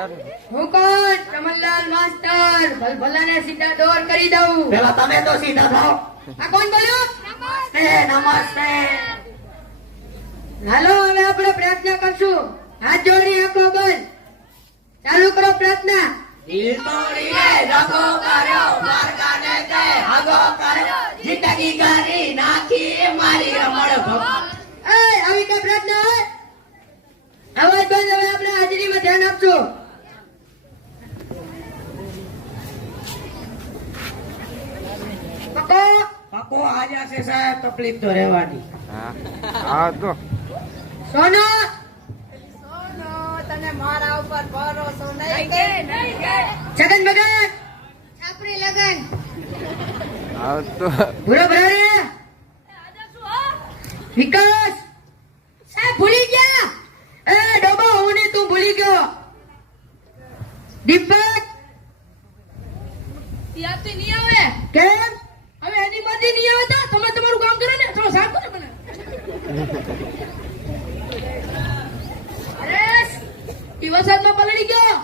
હું કોણ? ચમનલાલ માસ્ટર. ભલભલાને સીધા દોર કરી દઉં. પેલા તમે તો સીધા થાઓ. આ કોણ બોલ્યો? નમસ્તે. હાલો હવે આપણે પ્રાર્થના કરશું. હાથ જોડી આંખો બંધ. ચાલુ કરો પ્રાર્થના. દિલ તોડીને દગો કર્યો, માર્ગાને તે હગો કર્યો, જિંદગી ગારી નાખી મારી અમર ભગવાન. આવી કઈ પ્રાર્થના હોય? અવાજ બંધ. હવે આપણે હાજરીમાં ધ્યાન આપશું. પકો પકો આજા છે સાહેબ, તકલીફ તો રહેવાની. હા તો સોનો તને મારા ઉપર ભરોસો નહીં કે છગન ભગત છાપરી લગન હા તો ભૂરો ભરારે વિકાસ સાહેબ ભૂલી ગયા. એ ડોબો હું ને તું ભૂલી ગયો. દીપક યાદથી નહીં આવે કેમ? હવે એની બધી નહીં આવે તો તમે તમારું કામ કરો ને તમે સાફ કરો મને અરે ઈ વરસાદમાં પલળી ગયો.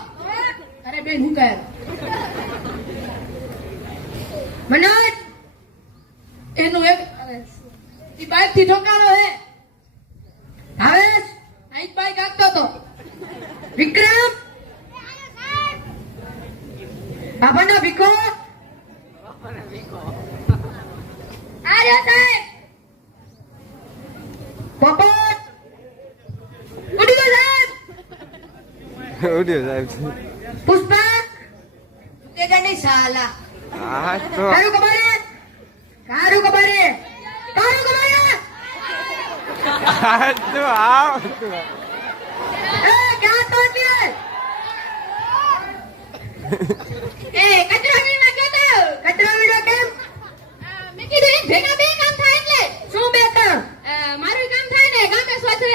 અરે બેન હું કહે મનોજ એનું એક ઈ બાઇક થી ઠોકાણો હે. ભાવેશ આઈ બાઇક આગતો તો વિક્રમ બાબાનો ભીખો આર્યો સાહેબ પોપટ ઉડી ગયો સાહેબ. ઉડ્યો સાહેબ. પુષ્પા તે ગણી સાલા હા તો કારું કબારે કારું કબારે કારું કબારે હા તો આવ તો એ ક્યાં તો છે? એ કચરા વીણા કેતો કચરો વીણો કેમ? મેં કીધું એક ભેગા બે કામ થાય એટલે શું બે કામ? મારું કામ થાય ને ગામે સ્વચ્છ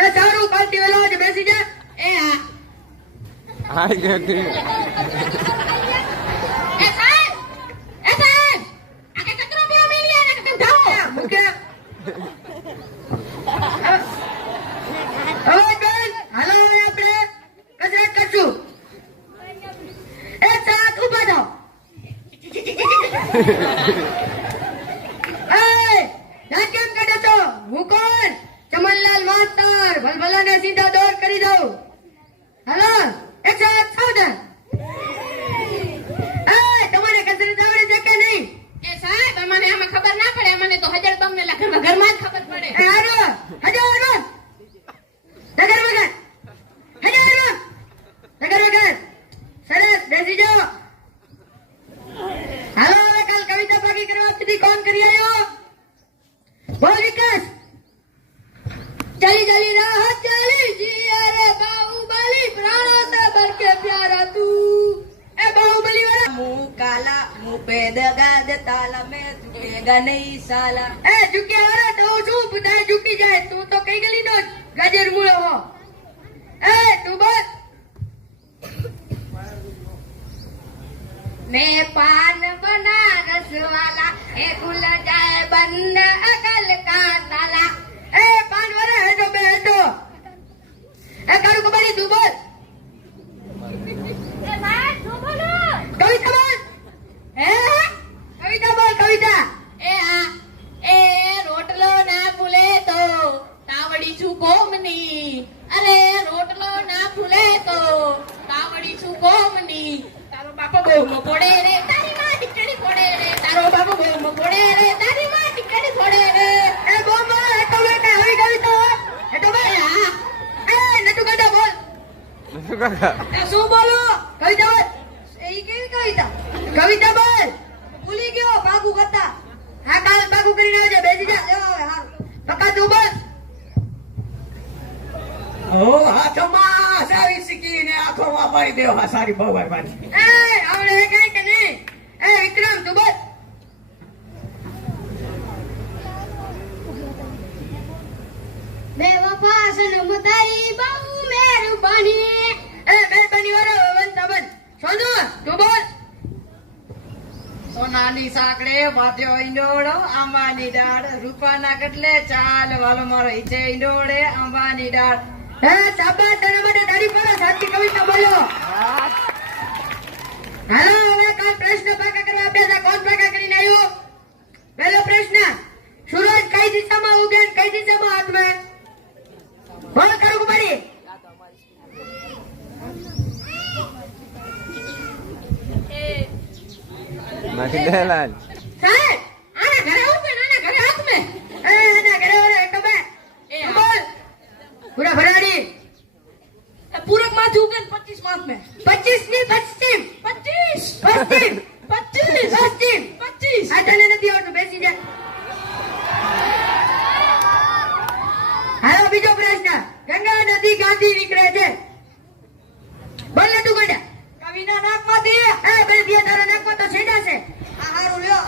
એ સારું કાલથી વેલો જ બેસી જા. એ હા હા કે એ સાહેબ આ કે કચરો પીરો મેલી આને તમે જાઓ મૂકે હવે બેન હાલો હવે આપણે કસરત કરશું. એક સાથ ઊભા થાઓ. એ ના કેમ કાઢો છો? હું કોણ? ચમનલાલ માસ્ટર. ભલભલાને સીધા દોર કરી દઉં. હાલો એક સાથ સાવધાન. એ તમારે કસરત આવડે છે કે નહીં? એ સાહેબ અમને આમાં ખબર ના પડે અમને તો હજાર તમને ઘરમાં જ ખબર પડે એ હાલો હજાર નગર વગર હજાર નગર વગર સરસ બેસી જાઓ. હાલો હવે કાલ કવિતા પાકી કરવા સુધી કોણ કરી આવ્યો? બોલ વિકાસ. चली चली राह चली जी अरे बाहुबली प्राणों से बढ़ के प्यारा तू એ બાહુબલી વાળા मुंह काला मुंह पे दगा दे ताला में झुकेगा नहीं साला એ ઝુક્યા વાળા તો હું છું બધા ઝુકી જાય. તું તો કઈ ગલી નો ગાજર મૂળો હો. એ તું બોલ. मैं पान बनारस वाला ए खुल जाए बंद अकल का ताला એ પાન વાળા હેડો બે હેડો. એ કારું કબાડી તું બોલ. કવિતા બોલ. હે કવિતા બોલ કવિતા. ए आ ए रोटलो ना फूले तो तावड़ी छू कोमनी अरे रोटलो ना फूले તો તાવડી છું કોમની તારો બાપો બહુ મકોડે રે તારી માં ટીકડી ફોડે રે તારો બાપો બહુ મકોડે રે તારી માં ટીકડી ફોડે રે એ બોલ બોલ હેડો બેટા આવી કવિતા હોય. હેડો બે. એ નટુ કાકા બોલ. શું કાકા એ શું બોલો? કવિતા બોલ. એ કેવી કવિતા? કવિતા બોલ. ભૂલી ગયો બાગુ કરતા. હા કાલ બાગુ કરીને આવજે. બેસી જા. લેવા આવે હારું. પક્કા તું બોલ. ઓ હાથમાં સારી શીખીને આંખોમાં પાડી દેવો. હા સારી બહુ મહેરબાની. એ આવડે કઈ કે નહીં? એ વિક્રમ તું બોલ. બેવફા સનમ તારી બહુ મહેરબાની એ મહેરબાની વાળો વંતા બન. સોનુ તું બોલ. સોનાની સાંકળે વાદ્યો ઈંડોળો આંબાની ડાળ રૂપાના કટલે ચાલ વાલો મારો ઈચે ઈંડોળે આંબાની ડાળ એ સાબા તને માટે તારી પર સાચી કવિતા બોલો. હાલો હવે કાલ પ્રશ્ન પાકા કરવા આપ્યા હતા. કોણ પાકા કરીને આવ્યો? પહેલો પ્રશ્ન, સૂરજ કઈ દિશામાં ઉગે અને કઈ દિશામાં આથમે? બોલો કરું પડી. નાખી દે લાલ. સાહેબ આના ઘરે ઉભે ને આના ઘરે હાથ મેં ના ઘરે ઓરે એક બે એ બોલ પૂરા ભરાડી. પૂરક માંથી ઉગે ને 25 માથ મેં 25 ની પશ્ચિમ 25 પશ્ચિમ 25 પશ્ચિમ 25 આ તને નથી આવડતું, બેસી જા. હાલો બીજો પ્રશ્ન, ગંગા નદી ક્યાંથી નીકળે છે? બોલ ને તું ગોડા. કવિના નાકમાંથી એ બે દિયા તારા નાકમાં તો છેડા છે. આ હારું લ્યો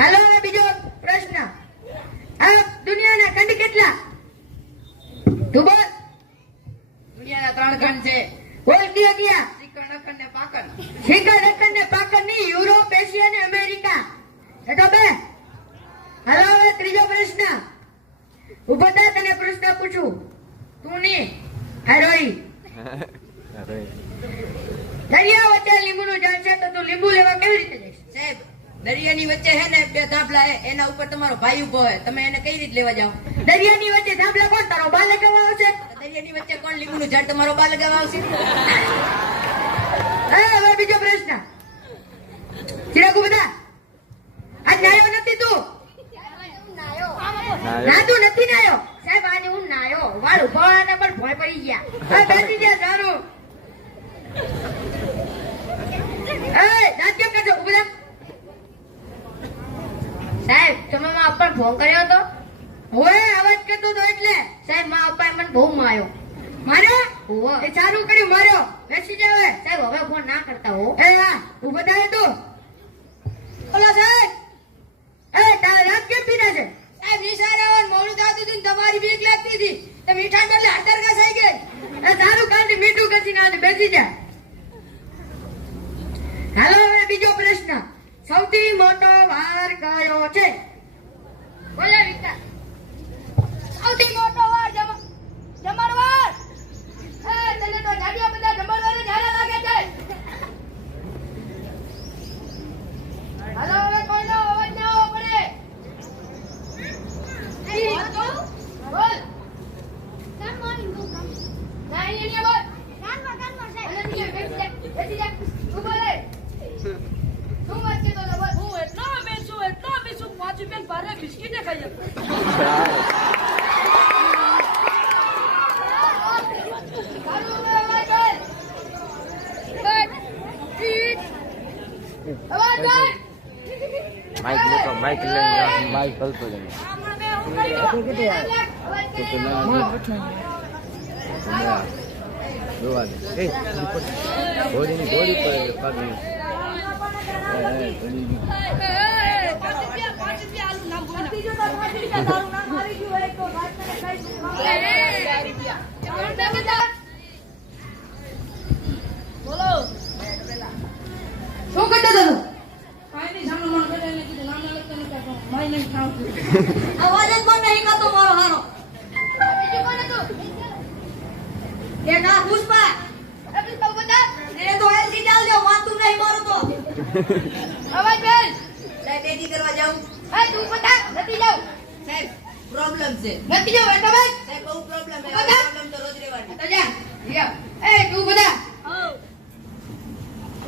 હાલો હવે બીજો પ્રશ્ન, આ દુનિયાના ખંડ કેટલા? તું બોલ. દુનિયાના 3 ખંડ છે બોલ કયા કયા? શ્રીકર્ણ ખંડ ને પાકન શિખર દક્ષિણ ને પાકર ની યુરોપ, એશિયા ને અમેરિકા. એટો બે. હાલો હવે ત્રીજો પ્રશ્ન, ઉભો થા તને પ્રશ્ન પૂછું. તું ની હરોઈ અરે દરિયા વચ્ચે લીંબુનું ઝાડ છે તો તું લીંબુ લેવા કેવી રીતે જઈશ? સાહેબ દરિયાની વચ્ચે હે ને 2 ધાબળા હે, એના ઉપર તમારો ભાઈ ઉભો હે, તમે એને કઈ રીતે લેવા જાઓ? દરિયાની વચ્ચે ધાબળા કોણ તારો બા લગાવવા આવશે? દરિયાની વચ્ચે કોણ લીંબુનું ઝાડ તમારો બા લગાવવા આવશે? હવે બીજો પ્રશ્ન, ચિરાગુ બધા આજ નાયો નથી તું? નાતું નથી નાયો? સાહેબ આજે હું નાયો, વાળ ઉભાવાના પણ ભોય પડી ગયા. હવે બેસી ગયા સારું. દાંત કેમ કાઢો? ઉભો થા. સાહેબ તમે મારા પપ્પાને ફોન કર્યો હતો? ઓએ અવાજ કરતો તો એટલે. સાહેબ મારા પપ્પાએ મને બહુ માર્યો. માર્યો? ઓહો. એ સારું કર્યું માર્યો. બેસી જાવ હવે. સાહેબ હવે ફોન ના કરતા હો. એ હા ઉભો થાય તું. ઓલા સાહેબ તારા રાત કેમ પીના છે? સાહેબ નિશાળ આવવાનું મોડું થતું હતું ને તમારી બીક લાગતી હતી તો મીઠાઈ બદલે હળદર ઘસાઈ ગઈ એ સારું કાંઈ મીઠું ઘસીને આજે બેસી જા. હાલો હવે બીજો પ્રશ્ન, સૌથી મોટો વાર કયો છે? બોલે વિકા સૌથી મોટો વાર જમણવાર તને તો જાડિયા બધા જમણવારે ઝાડા લાગે છે. હાલો હવે કોઈનો અવાજ ના આવવો પડે. બોલ ના અહીંયા બોલ અને બીજું બેસી જા તું બોલે શું વાત છે તો બોલ. હું એટલો બેસું 5 રૂપિયા ભારે બિસ્કિટ ખાઈ માઈક લેતો માઈક લઈને માઈક હલતો જાય. જોવા દે. એ ઘોડીની ઘોડી પર પાડી. બોલો શું કરતો હતો તું? અવાજ જ બંધ નહીં કરતો મારો હારો. બીજું કોણ હતું? એ ના પુષ્પા એટલે તો બધા એને તો એલસી ડાલ દો, વાતું નહીં મારું તો. અવાજ બેન સાહેબ એડી કરવા જાઉં? એ તું બધા નથી જાવ સાહેબ પ્રોબ્લેમ છે નથી જાવ એટલે ભાઈ સાહેબ, બહુ પ્રોબ્લેમ છે. બધા? પ્રોબ્લેમ તો રોજ રહેવાની. તો જા લ્યો. એ તું બધા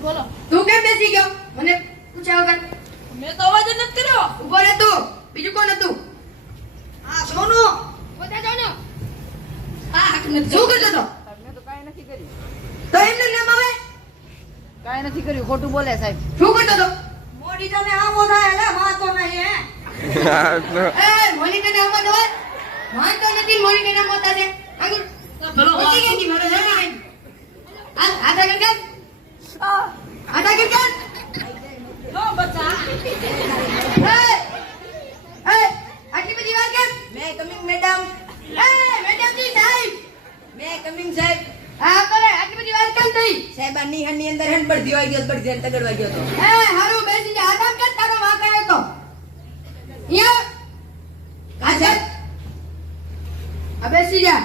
બોલો તું કેમ બેસી ગયો? મને પૂછ્યા વગર. મેં તો અવાજ જ નથી કર્યો. ઉભો રહે તું. બીજું કોણ હતું? હા સોનું બધા જાવ ને હા હક નથી શું કરતો હતો? તો એમને નામ આવે? કાંઈ નથી કર્યું, ખોટું બોલે સાહેબ. શું કરતો હતો? મોડી તમે આવો થાય એટલે માતો નહીં હે એ મોનિટર નામ હોય? માનતો નથી મોનિટર નામ હોતા છે. આગળ ભલો ઓછી ગઈ મારો જરા આધા ગંગા આધા ગંગા નો બચ્ચા આટલી બધી વાર કેમ? મે કમિંગ મેડમ. મેડમ જી સાહેબ. મે કમિંગ સાહેબ. હા કરે આટલી બધી વાર કેમ થઈ? સાહેબ આ નિહાળની અંદર હેન્ડ પર દીવાઈ ગયો, બળદી તગડવા ગયો તો. હારું બેસી જા. આધાર કાર્ડ તારો વાંક આવ્યો તો. યા આ છે. આ બેસી જા.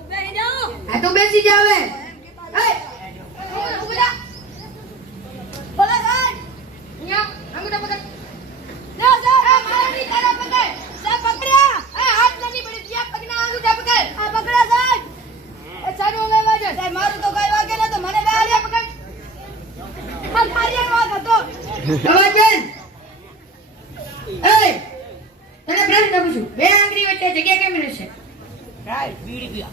ઉભે જાઓ આ તો બેસી જાવ હવે. બોલો સાહેબ અહીંયા અંગૂઠા પકડ ના સાહેબ આ મારી તારા પકડ સાહેબ પકડ્યા એ હાથ નથી પડી ત્યાં પગના અંગૂઠા પકડ આ પકડ્યા સાહેબ એ સારું હવે વાગે સાહેબ મારું તો કઈ વાગે ન તો મને બે આલિયા પકડ આ મારી વાગ હતો અવાજન એ તને પ્રશ્ન પૂછું બે આંગળી વચ્ચે જગ્યા કેમ રહેશે? કાઈ બીડી ગયા